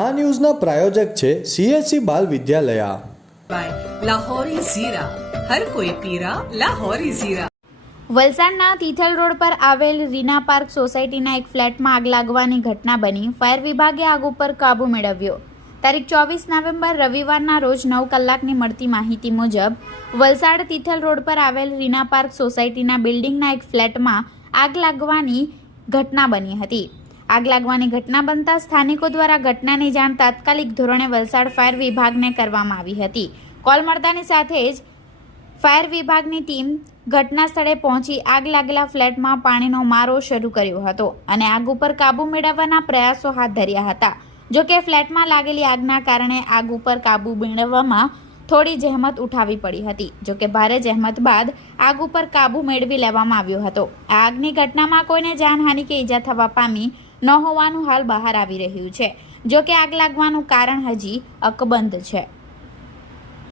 આ ન્યૂઝના પ્રાયોજક છે CSC બાલ વિદ્યાલયા. લાહોરી ઝીરા, હર કોઈ પીરા લાહોરી ઝીરા. વલસાડના તિથલ રોડ પર આવેલ રીના પાર્ક સોસાયટીના એક ફ્લેટમાં આગ લાગવાની ઘટના બની. ફાયર વિભાગે આગ ઉપર કાબૂ મેળવ્યો. તારીખ 24 નવેમ્બર રવિવારના રોજ 9 કલાકની મળતી માહિતી મુજબ વલસાડ તિથલ રોડ પર આવેલ રીના પાર્ક સોસાયટીના બિલ્ડિંગના એક ફ્લેટમાં આગ લાગવાની ઘટના બની હતી. આગ લાગવાની ઘટના બનતા સ્થાનિકો દ્વારા ઘટનાની જાણ તાત્કાલિક ધોરણે વલસાડ ફાયર વિભાગને કરવામાં આવી હતી. કોલ મળતાની સાથે જ ફાયર વિભાગની ટીમ ઘટના સ્થળે પહોંચી આગ લાગેલા ફ્લેટમાં પાણીનો મારો શરૂ કર્યો હતો અને આગ ઉપર કાબૂ મેળવવાના પ્રયાસો હાથ ધર્યા હતા. જોકે ફ્લેટમાં લાગેલી આગના કારણે આગ ઉપર કાબૂ મેળવવામાં થોડી જહેમત ઉઠાવવી પડી હતી. જોકે ભારે જહેમત બાદ આગ ઉપર કાબૂ મેળવી લેવામાં આવ્યો હતો. આ આગની ઘટનામાં કોઈને જાનહાનિ કે ઈજા થવા પામી ન હોવાનું હાલ બહાર આવી રહ્યું છે. જોકે આગ લાગવાનું કારણ હજી અકબંધ છે.